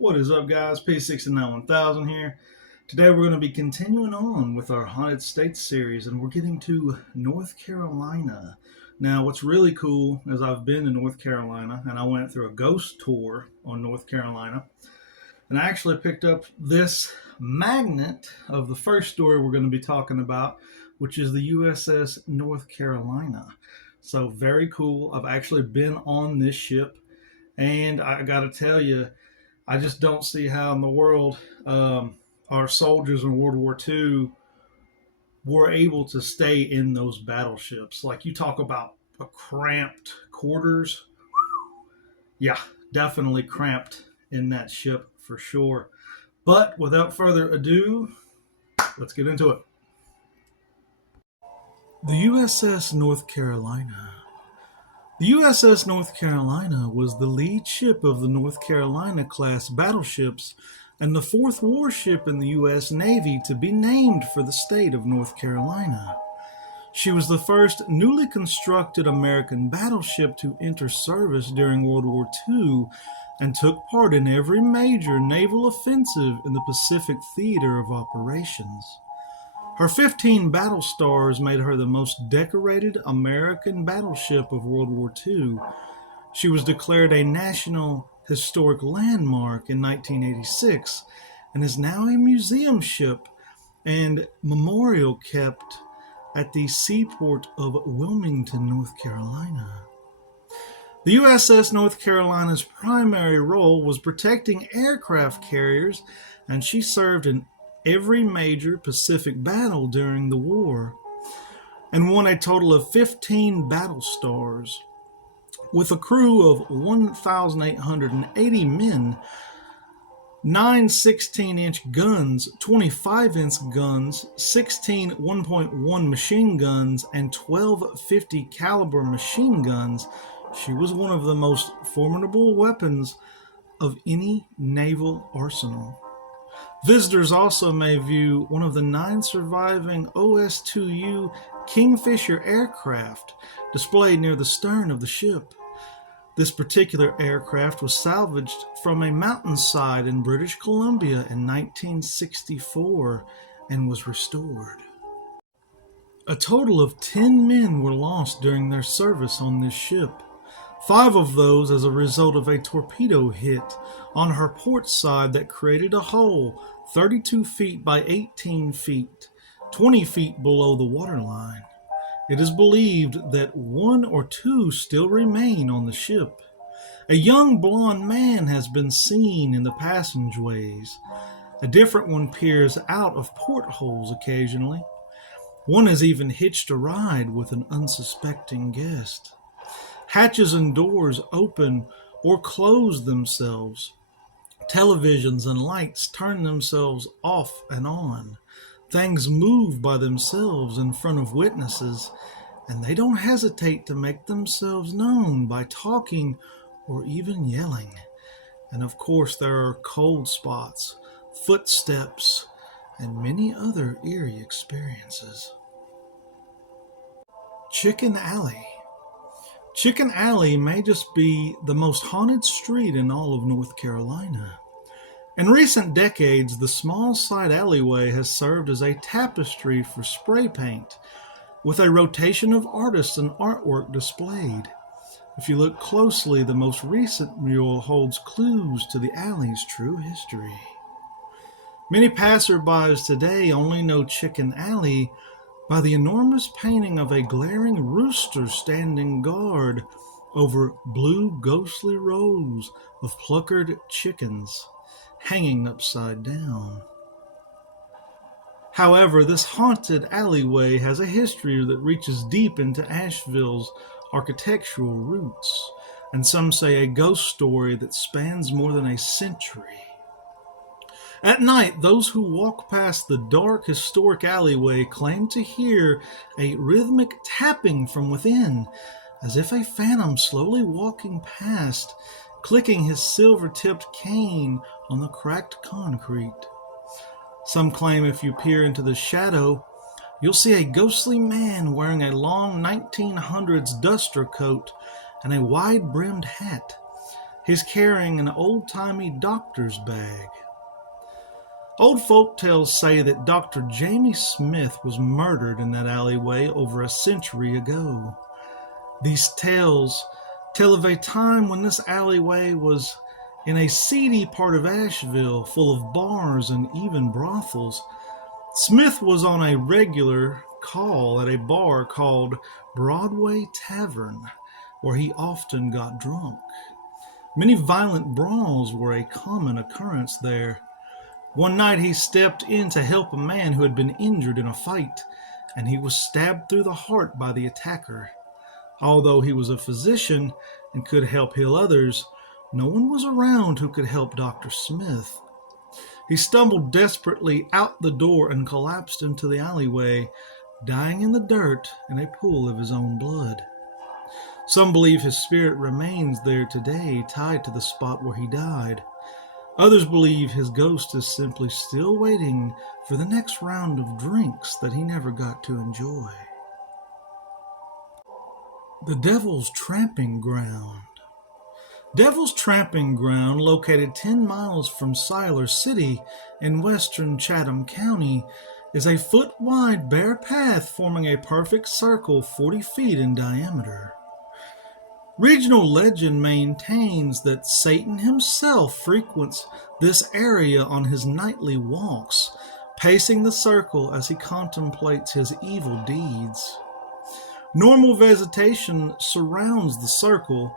What is up, guys? P691,000 here. Today we're going to be continuing on with our Haunted States series, and we're getting to North Carolina. Now, what's really cool is I've been to North Carolina, and I went through a ghost tour on North Carolina, and I actually picked up this magnet of the first story we're going to be talking about, which is the USS North Carolina. So, very cool. I've actually been on this ship, and I got to tell you, I just don't see how in the world our soldiers in World War II were able to stay in those battleships. Like, you talk about a cramped quarters. Yeah, definitely cramped in that ship for sure. But without further ado, let's get into it. The USS North Carolina. The USS North Carolina was the lead ship of the North Carolina-class battleships and the fourth warship in the U.S. Navy to be named for the state of North Carolina. She was the first newly constructed American battleship to enter service during World War II and took part in every major naval offensive in the Pacific theater of operations. Her 15 battle stars made her the most decorated American battleship of World War II. She was declared a National Historic Landmark in 1986 and is now a museum ship and memorial kept at the seaport of Wilmington, North Carolina. The USS North Carolina's primary role was protecting aircraft carriers, and she served in every major Pacific battle during the war and won a total of 15 battle stars. With a crew of 1,880 men, 9 16-inch guns, 25-inch guns, 16 1.1 machine guns, and 12 50 caliber machine guns, she was one of the most formidable weapons of any naval arsenal. Visitors also may view one of the 9 surviving OS-2U Kingfisher aircraft displayed near the stern of the ship. This particular aircraft was salvaged from a mountainside in British Columbia in 1964 and was restored. A total of 10 men were lost during their service on this ship. 5 of those as a result of a torpedo hit on her port side that created a hole 32 feet by 18 feet, 20 feet below the waterline. It is believed that 1 or 2 still remain on the ship. A young blond man has been seen in the passageways. A different one peers out of portholes occasionally. One has even hitched a ride with an unsuspecting guest. Hatches and doors open or close themselves. Televisions and lights turn themselves off and on. Things move by themselves in front of witnesses, and they don't hesitate to make themselves known by talking or even yelling. And of course, there are cold spots, footsteps, and many other eerie experiences. Chicken Alley. Chicken Alley may just be the most haunted street in all of North Carolina. In recent decades, the small side alleyway has served as a tapestry for spray paint, with a rotation of artists and artwork displayed. If you look closely, the most recent mural holds clues to the alley's true history. Many passerbys today only know Chicken Alley by the enormous painting of a glaring rooster standing guard over blue ghostly rows of pluckered chickens hanging upside down. However, this haunted alleyway has a history that reaches deep into Asheville's architectural roots, and some say a ghost story that spans more than a century. At night, those who walk past the dark, historic alleyway claim to hear a rhythmic tapping from within, as if a phantom slowly walking past, clicking his silver-tipped cane on the cracked concrete. Some claim if you peer into the shadow, you'll see a ghostly man wearing a long 1900s duster coat and a wide-brimmed hat. He's carrying an old-timey doctor's bag. Old folk tales say that Dr. Jamie Smith was murdered in that alleyway over a century ago. These tales tell of a time when this alleyway was in a seedy part of Asheville, full of bars and even brothels. Smith was on a regular call at a bar called Broadway Tavern, where he often got drunk. Many violent brawls were a common occurrence there. One night he stepped in to help a man who had been injured in a fight, and he was stabbed through the heart by the attacker. Although he was a physician and could help heal others, no one was around who could help Dr. Smith. He stumbled desperately out the door and collapsed into the alleyway, dying in the dirt in a pool of his own blood. Some believe his spirit remains there today, tied to the spot where he died. Others believe his ghost is simply still waiting for the next round of drinks that he never got to enjoy. The Devil's Tramping Ground. Devil's Tramping Ground, located 10 miles from Siler City in western Chatham County, is a foot-wide bare path forming a perfect circle 40 feet in diameter. Regional legend maintains that Satan himself frequents this area on his nightly walks, pacing the circle as he contemplates his evil deeds. Normal vegetation surrounds the circle,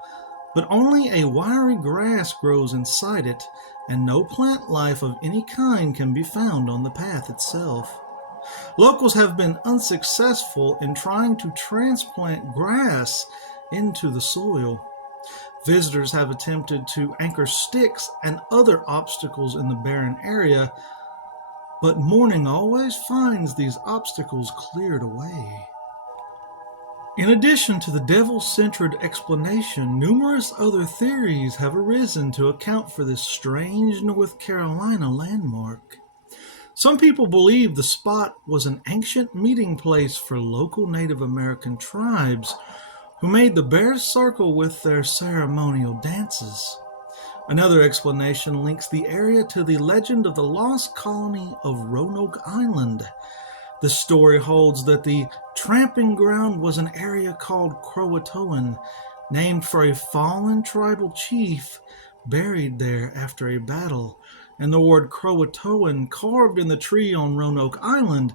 but only a wiry grass grows inside it, and no plant life of any kind can be found on the path itself. Locals have been unsuccessful in trying to transplant grass into the soil. Visitors have attempted to anchor sticks and other obstacles in the barren area, but morning always finds these obstacles cleared away. In addition to the devil-centered explanation, numerous other theories have arisen to account for this strange North Carolina landmark. Some people believe the spot was an ancient meeting place for local Native American tribes who made the Bear Circle with their ceremonial dances. Another explanation links the area to the legend of the lost colony of Roanoke Island. The story holds that the tramping ground was an area called Croatoan, named for a fallen tribal chief buried there after a battle, and the word Croatoan carved in the tree on Roanoke Island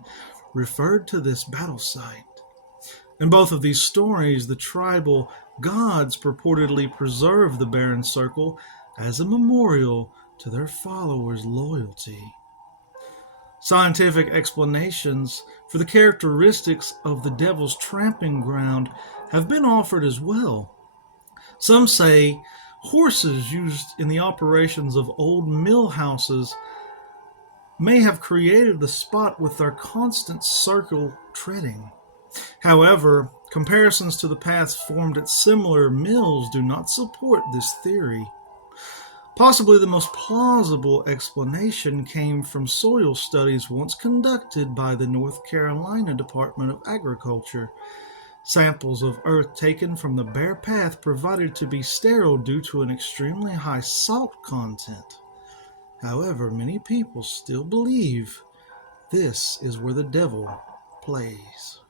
referred to this battle site. In both of these stories, the tribal gods purportedly preserve the barren circle as a memorial to their followers' loyalty. Scientific explanations for the characteristics of the Devil's Tramping Ground have been offered as well. Some say horses used in the operations of old mill houses may have created the spot with their constant circle treading. However, comparisons to the paths formed at similar mills do not support this theory. Possibly the most plausible explanation came from soil studies once conducted by the North Carolina Department of Agriculture. Samples of earth taken from the bare path provided to be sterile due to an extremely high salt content. However, many people still believe this is where the devil plays.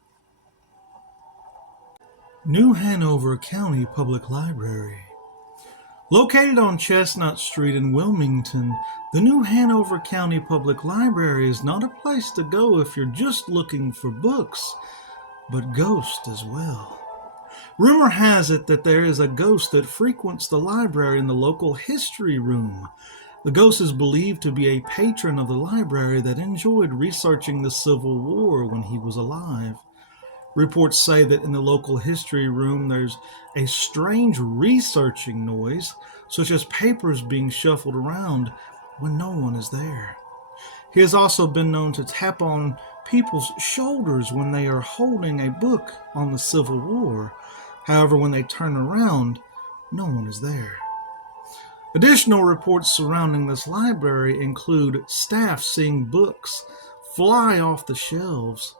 New Hanover County Public Library. Located on Chestnut Street in Wilmington, the New Hanover County Public Library is not a place to go if you're just looking for books, but ghosts as well. Rumor has it that there is a ghost that frequents the library in the local history room. The ghost is believed to be a patron of the library that enjoyed researching the Civil War when he was alive. Reports say that in the local history room there's a strange researching noise, such as papers being shuffled around when no one is there. He has also been known to tap on people's shoulders when they are holding a book on the Civil War. However, when they turn around, no one is there. Additional reports surrounding this library include staff seeing books fly off the shelves,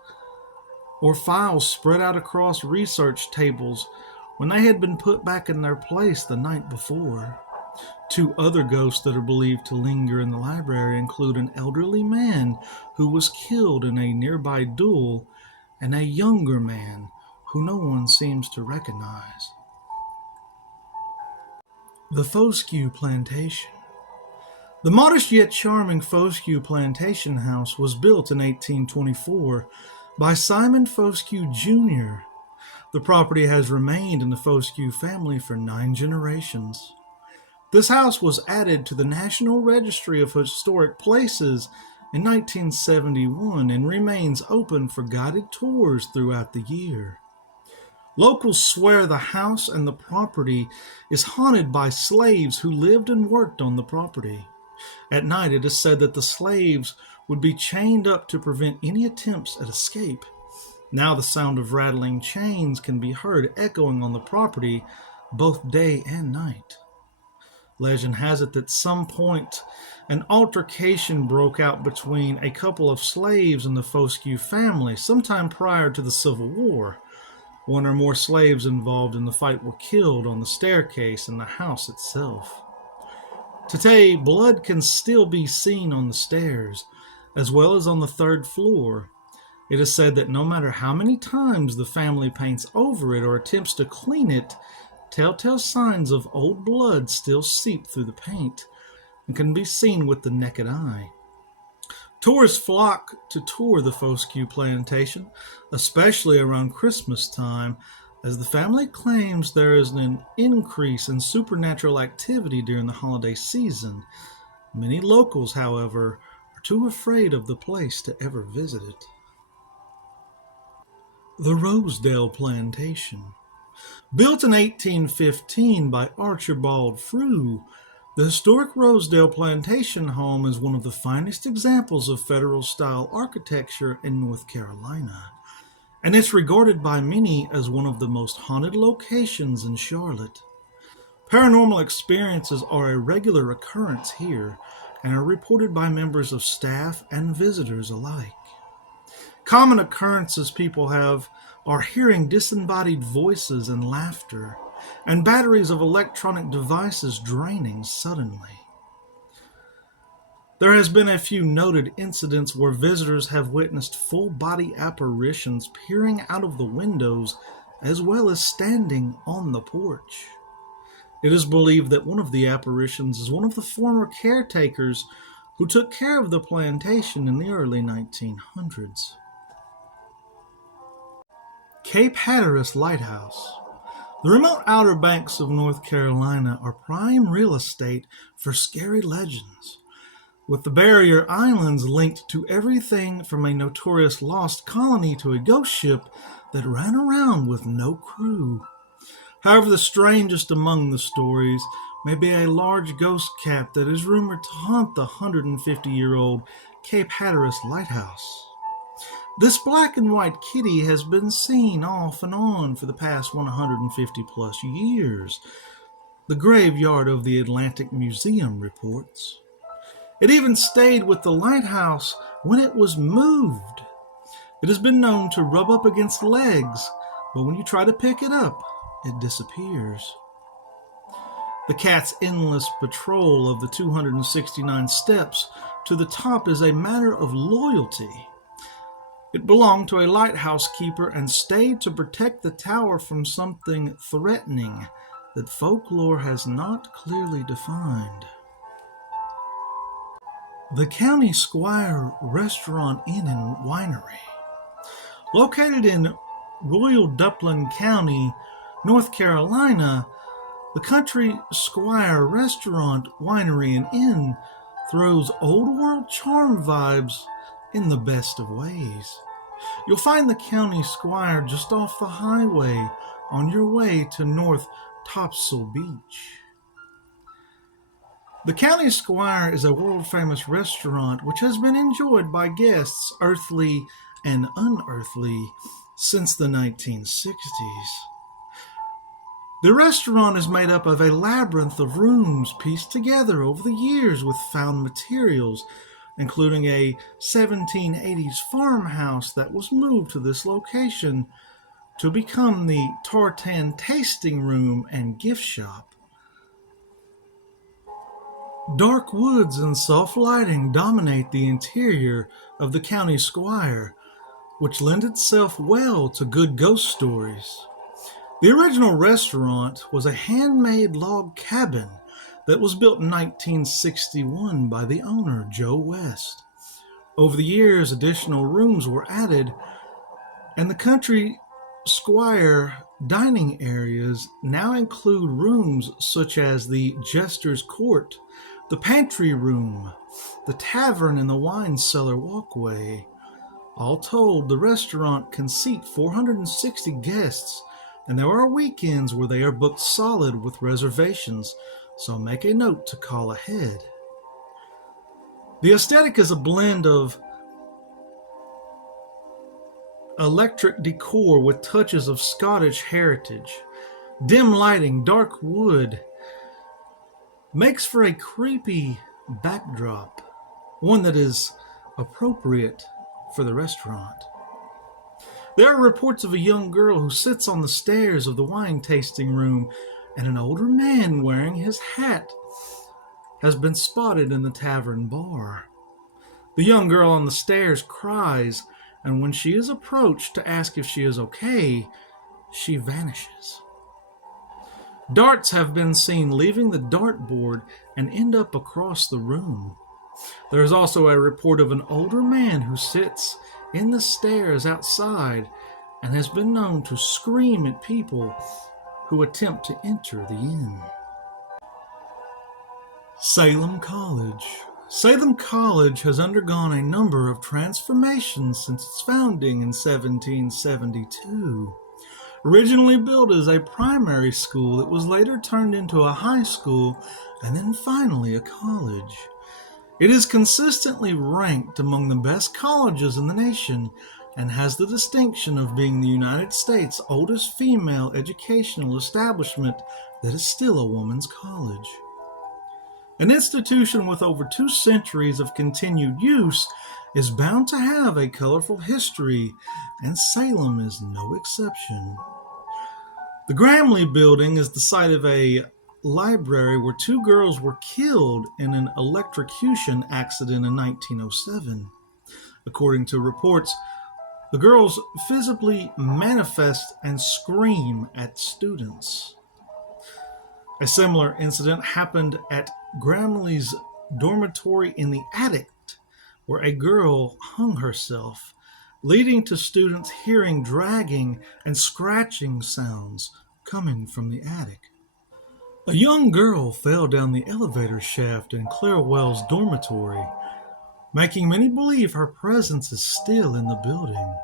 or files spread out across research tables when they had been put back in their place the night before. Two other ghosts that are believed to linger in the library include an elderly man who was killed in a nearby duel and a younger man who no one seems to recognize. The Foscue Plantation. The modest yet charming Foscue Plantation House was built in 1824 by Simon Foscue Jr. The property has remained in the Foscue family for 9 generations. This house was added to the National Registry of Historic Places in 1971 and remains open for guided tours throughout the year. Locals swear the house and the property is haunted by slaves who lived and worked on the property. At night, it is said that the slaves would be chained up to prevent any attempts at escape. Now the sound of rattling chains can be heard echoing on the property both day and night. Legend has it that at some point an altercation broke out between a couple of slaves and the Foscue family sometime prior to the Civil War. One or more slaves involved in the fight were killed on the staircase in the house itself. Today, blood can still be seen on the stairs, as well as on the 3rd floor. It is said that no matter how many times the family paints over it or attempts to clean it, telltale signs of old blood still seep through the paint and can be seen with the naked eye. Tourists flock to tour the Foscue Plantation, especially around Christmas time, as the family claims there is an increase in supernatural activity during the holiday season. Many locals, however, are too afraid of the place to ever visit it. The Rosedale Plantation. Built in 1815 by Archibald Frew, the historic Rosedale Plantation home is one of the finest examples of Federal-style architecture in North Carolina, and it's regarded by many as one of the most haunted locations in Charlotte. Paranormal experiences are a regular occurrence here and are reported by members of staff and visitors alike. Common occurrences people have are hearing disembodied voices and laughter, and batteries of electronic devices draining suddenly. There has been a few noted incidents where visitors have witnessed full-body apparitions peering out of the windows as well as standing on the porch. It is believed that one of the apparitions is one of the former caretakers who took care of the plantation in the early 1900s. Cape Hatteras Lighthouse. The remote Outer Banks of North Carolina are prime real estate for scary legends, with the barrier islands linked to everything from a notorious lost colony to a ghost ship that ran around with no crew. However, the strangest among the stories may be a large ghost cap that is rumored to haunt the 150-year-old Cape Hatteras Lighthouse. This black and white kitty has been seen off and on for the past 150 plus years, the graveyard of the Atlantic Museum reports. It even stayed with the lighthouse when it was moved. It has been known to rub up against legs, but when you try to pick it up, it disappears. The cat's endless patrol of the 269 steps to the top is a matter of loyalty. It belonged to a lighthouse keeper and stayed to protect the tower from something threatening that folklore has not clearly defined. The County Squire Restaurant Inn and Winery. Located in Royal Duplin County, North Carolina, the Country Squire Restaurant, Winery, and Inn throws old-world charm vibes in the best of ways. You'll find the County Squire just off the highway on your way to North Topsail Beach. The County Squire is a world-famous restaurant which has been enjoyed by guests, earthly and unearthly, since the 1960s. The restaurant is made up of a labyrinth of rooms pieced together over the years with found materials, including a 1780s farmhouse that was moved to this location to become the Tartan tasting room and gift shop. Dark woods and soft lighting dominate the interior of the county square, which lend itself well to good ghost stories. The original restaurant was a handmade log cabin that was built in 1961 by the owner, Joe West. Over the years, additional rooms were added, and the country square dining areas now include rooms such as the Jester's Court, the pantry room, the tavern, and the wine cellar walkway. All told, the restaurant can seat 460 guests, and there are weekends where they are booked solid with reservations, so make a note to call ahead. The aesthetic is a blend of electric decor with touches of Scottish heritage. Dim lighting, dark wood makes for a creepy backdrop, one that is appropriate for the restaurant. There are reports of a young girl who sits on the stairs of the wine tasting room, and an older man wearing his hat has been spotted in the tavern bar. The young girl on the stairs cries, and when she is approached to ask if she is okay, she vanishes. Darts have been seen leaving the dartboard and end up across the room. There is also a report of an older man who sits in the stairs outside and has been known to scream at people who attempt to enter the inn. Salem College. Salem College has undergone a number of transformations since its founding in 1772. Originally built as a primary school, it was later turned into a high school and then finally a college. It is consistently ranked among the best colleges in the nation and has the distinction of being the United States' oldest female educational establishment that is still a woman's college. An institution with over 2 centuries of continued use is bound to have a colorful history, and Salem is no exception. The Gramley Building is the site of a library where 2 girls were killed in an electrocution accident in 1907. According to reports, the girls visibly manifest and scream at students. A similar incident happened at Gramley's dormitory in the attic, where a girl hung herself, leading to students hearing dragging and scratching sounds coming from the attic. A young girl fell down the elevator shaft in Clarewell's dormitory, making many believe her presence is still in the building.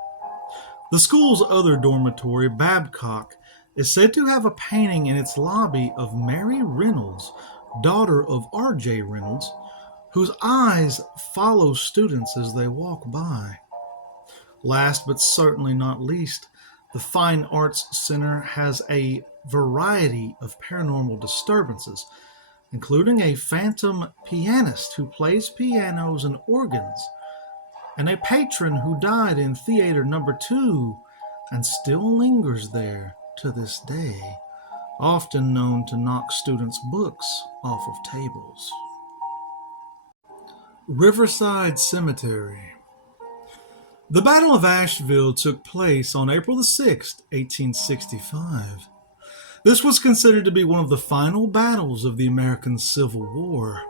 The school's other dormitory, Babcock, is said to have a painting in its lobby of Mary Reynolds, daughter of R.J. Reynolds, whose eyes follow students as they walk by. Last but certainly not least, the Fine Arts Center has a variety of paranormal disturbances, including a phantom pianist who plays pianos and organs, and a patron who died in Theater Number 2 and still lingers there to this day, often known to knock students' books off of tables. Riverside Cemetery. The Battle of Asheville took place on April 6, 1865. This was considered to be one of the final battles of the American Civil War.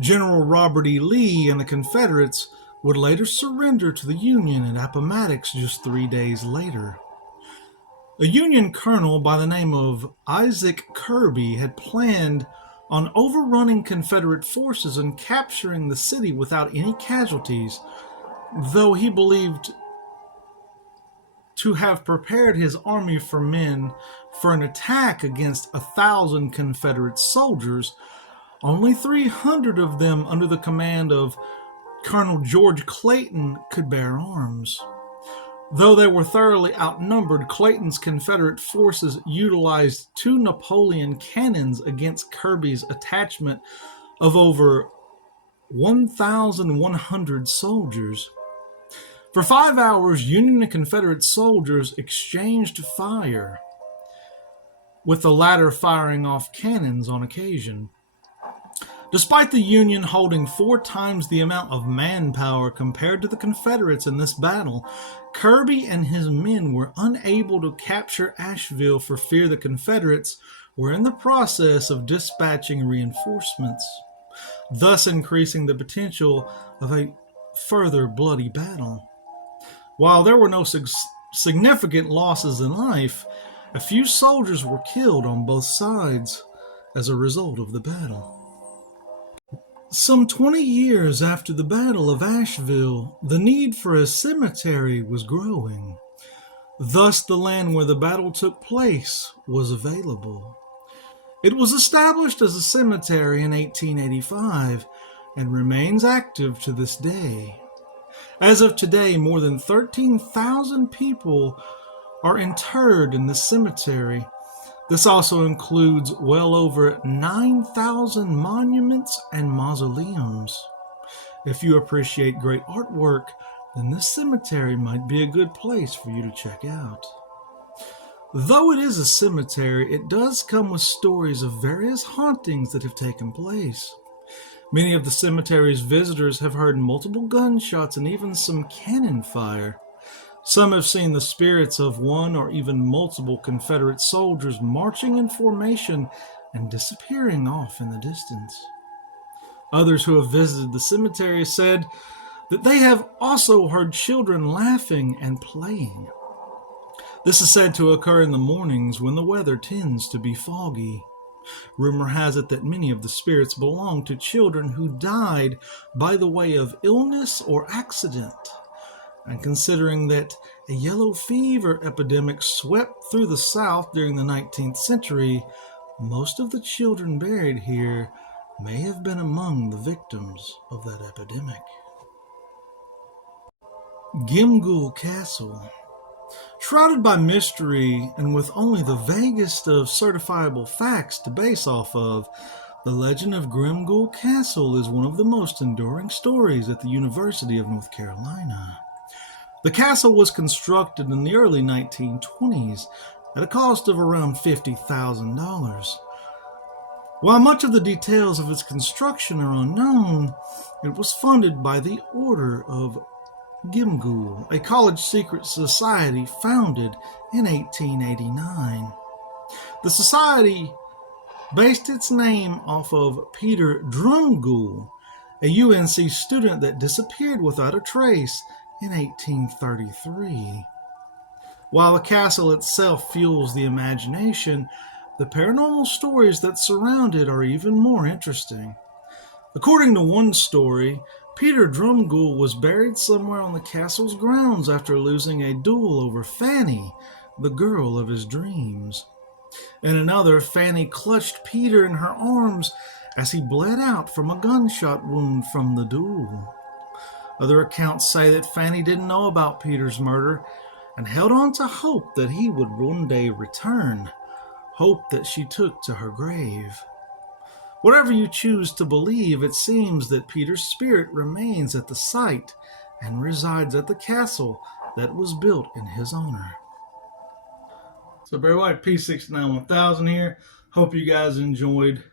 General Robert E. Lee and the Confederates would later surrender to the Union at Appomattox just 3 days later. A Union colonel by the name of Isaac Kirby had planned on overrunning Confederate forces and capturing the city without any casualties, though he believed to have prepared his army for men for an attack against 1,000 Confederate soldiers. Only 300 of them, under the command of Colonel George Clayton, could bear arms. Though they were thoroughly outnumbered, Clayton's Confederate forces utilized 2 Napoleon cannons against Kirby's attachment of over 1,100 soldiers. For 5 hours, Union and Confederate soldiers exchanged fire, with the latter firing off cannons on occasion. Despite the Union holding 4 times the amount of manpower compared to the Confederates in this battle, Kirby and his men were unable to capture Asheville for fear the Confederates were in the process of dispatching reinforcements, thus increasing the potential of a further bloody battle. While there were no significant losses in life, a few soldiers were killed on both sides as a result of the battle. Some 20 years after the Battle of Asheville, the need for a cemetery was growing. Thus, the land where the battle took place was available. It was established as a cemetery in 1885 and remains active to this day. As of today, more than 13,000 people are interred in the cemetery. This also includes well over 9,000 monuments and mausoleums. If you appreciate great artwork, then this cemetery might be a good place for you to check out. Though it is a cemetery, it does come with stories of various hauntings that have taken place. Many of the cemetery's visitors have heard multiple gunshots and even some cannon fire. Some have seen the spirits of one or even multiple Confederate soldiers marching in formation and disappearing off in the distance. Others who have visited the cemetery said that they have also heard children laughing and playing. This is said to occur in the mornings when the weather tends to be foggy. Rumor has it that many of the spirits belong to children who died by the way of illness or accident. And considering that a yellow fever epidemic swept through the South during the 19th century, most of the children buried here may have been among the victims of that epidemic. Gimghoul Castle. Shrouded by mystery and with only the vaguest of certifiable facts to base off of, the legend of Grimghoul Castle is one of the most enduring stories at the University of North Carolina. The castle was constructed in the early 1920s at a cost of around $50,000. While much of the details of its construction are unknown, it was funded by the Order of Gimghoul, a college secret society founded in 1889. The society based its name off of Peter Drumgoole, a UNC student that disappeared without a trace in 1833. While the castle itself fuels the imagination, the paranormal stories that surround it are even more interesting. According to one story, Peter Drumgoole was buried somewhere on the castle's grounds after losing a duel over Fanny, the girl of his dreams. In another, Fanny clutched Peter in her arms as he bled out from a gunshot wound from the duel. Other accounts say that Fanny didn't know about Peter's murder and held on to hope that he would one day return, hope that she took to her grave. Whatever you choose to believe, it seems that Peter's spirit remains at the site and resides at the castle that was built in his honor. So Barry White, P691000 here. Hope you guys enjoyed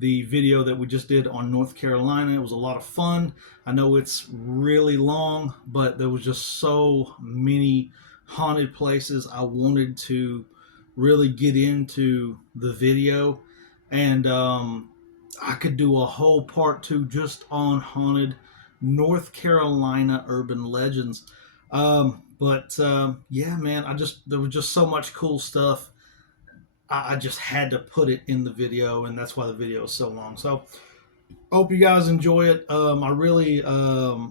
the video that we just did on North Carolina. It was a lot of fun. I know it's really long, but there was just so many haunted places I wanted to really get into the video. And I could do a whole part 2 just on haunted North Carolina urban legends. Yeah, man, there was just so much cool stuff. I just had to put it in the video, and that's why the video is so long. So I hope you guys enjoy it. I really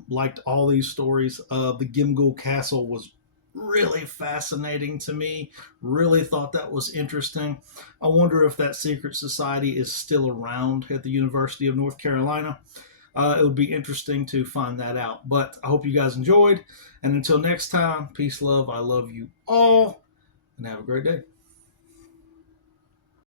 liked all these stories. The Gimghoul Castle was really fascinating to me. Really thought that was interesting. I wonder if that secret society is still around at the University of North Carolina. It would be interesting to find that out. But I hope you guys enjoyed. And until next time, peace, love. I love you all. And have a great day.